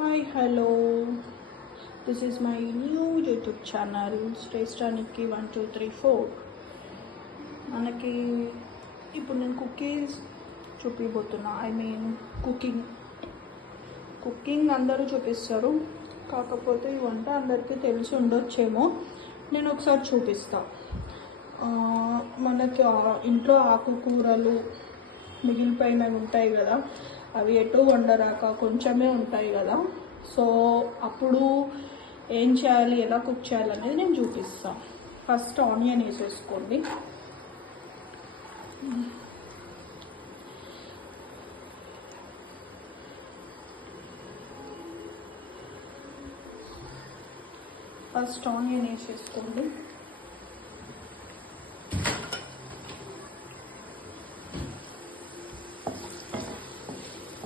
Hi, hello. This is my new YouTube channel, Staystanicki 1234. మనకి ఇప్పుడు నేను కుకీస్ చూపిపోతున్నా. కుకింగ్ అందరూ చూపిస్తారు, కాకపోతే ఈ వంట అందరికీ తెలిసి ఉండొచ్చేమో. నేను ఒకసారి చూపిస్తా. మనకి ఇంట్లో ఆకుకూరలు మిగిలిపోయినవి ఉంటాయి కదా, అవి ఎటు వండరాక కొంచెమే ఉంటాయి కదా. సో అప్పుడు ఏం చేయాలి, ఎలా కుక్ చేయాలి అనేది నేను చూపిస్తాను. ఫస్ట్ ఆనియన్ వేసేసుకోండి.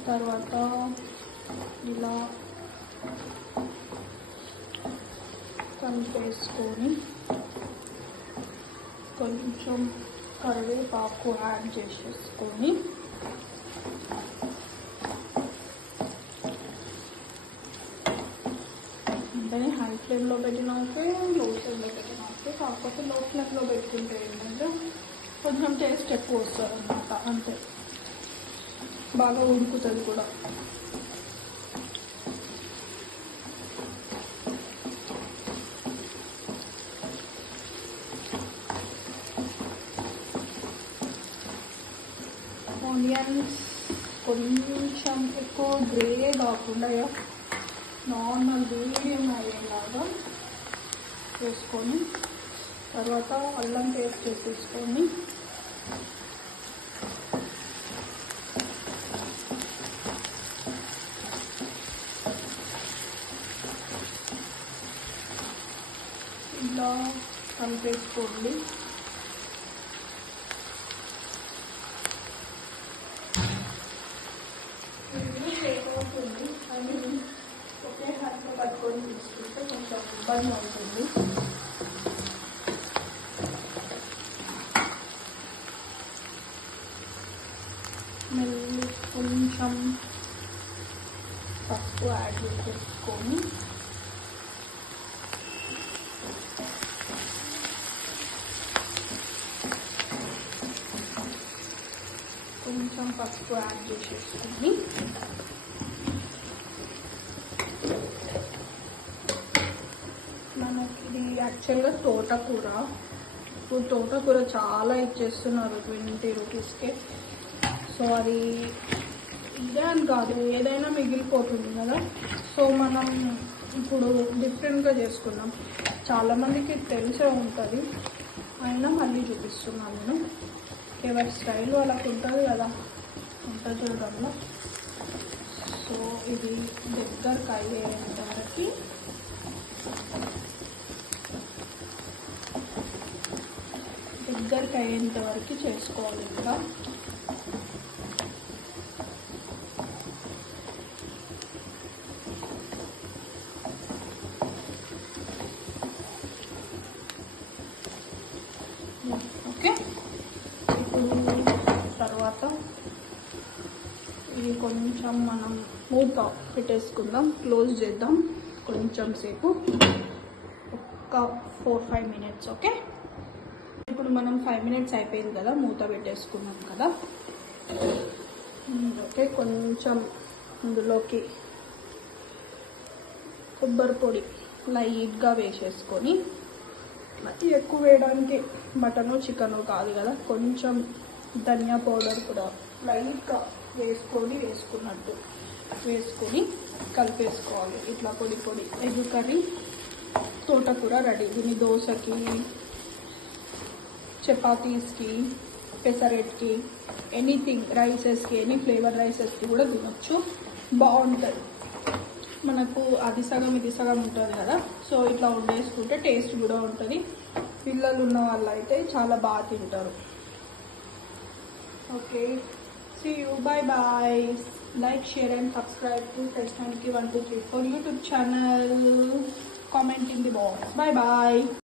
తర్వాత ఇలా కలిపేసుకొని కొంచెం కరివేపాకు యాడ్ చేసేసుకొని అంటే హై ఫ్లేమ్లో పెట్టినాకే లో ఫ్లేమ్లో పెట్టినాకే, కాకపోతే లో ఫ్లేమ్లో పెట్టుకుంటే ఏంటంటే కొంచెం టేస్ట్ ఎక్కువ వస్తుంది అన్నమాట. అంతే, బాగా ఉడుకుతుంది కూడా. ఆనియన్స్ కొంచెం ఎక్కువ గ్రే కాకుండా నార్మల్ మీడియం అయ్యేలాగా వేసుకొని, తర్వాత అల్లం పేస్ట్ వేసేసుకొని ఇలా కలిపేసుకోండి. ఒకే హ్యాండ్లో పట్టుకొని తీసుకుంటే కొంచెం ఇబ్బంది అవుతుంది. మళ్ళీ కొంచెం పసుపు యాడ్ చేసేసుకొని మనకి ఇది యాక్చువల్గా తోటకూర. ఇప్పుడు తోటకూర చాలా ఇచ్చేస్తున్నారు 20 రూపీస్కే. సో అది ఇదే అని కాదు, ఏదైనా మిగిలిపోతుంది కదా. సో మనం ఇప్పుడు డిఫరెంట్గా చేసుకున్నాం. చాలామందికి తెలిసే ఉంటుంది, అయినా మళ్ళీ చూపిస్తున్నాను నేను. ఎవరి స్టైల్ వాళ్ళకు ఉంటుంది కదా వంట చేయడంలో. సో ఇది దగ్గరకు అయ్యేంత వరకు చేసుకోవాలి. ఇంకా ఓకే, ఇప్పుడు తర్వాత ఇది కొంచెం మనం మూత పెట్టేసుకుందాం, క్లోజ్ చేద్దాం కొంచెం సేపు, ఒక 4-5 మినిట్స్. ఓకే, ఇప్పుడు మనం 5 మినిట్స్ అయిపోయింది కదా, మూత పెట్టేసుకున్నాం కదా. ఓకే, కొంచెం ఇందులోకి కొబ్బరి పొడి లైట్గా వేసేసుకొని, ఎక్కువ వేయడానికి మటను చికెను కాదు కదా, కొంచెం ధనియా పౌడర్ కూడా లైట్గా వేసుకున్నట్టు వేసుకొని కలిపేసుకోవాలి. ఇట్లా పొడి ఎగ్ కర్రీ తోటకూర రెడీ. దీన్ని దోశకి, చపాతీస్కి, పెసరెట్కి, ఎనీథింగ్ రైసెస్కి, ఎనీ ఫ్లేవర్ రైసెస్కి కూడా తినొచ్చు. బాగుంటుంది. మనకు అది సగం ఇది సగం ఉంటుంది కదా. సో ఇట్లా వండేసుకుంటే టేస్ట్ కూడా ఉంటుంది. పిల్లలు ఉన్న వాళ్ళు అయితే చాలా బాగా తింటారు. Okay, see you, bye bye. Like, share and subscribe to Staystanicki 1234 YouTube channel. Comment in the box. Bye bye.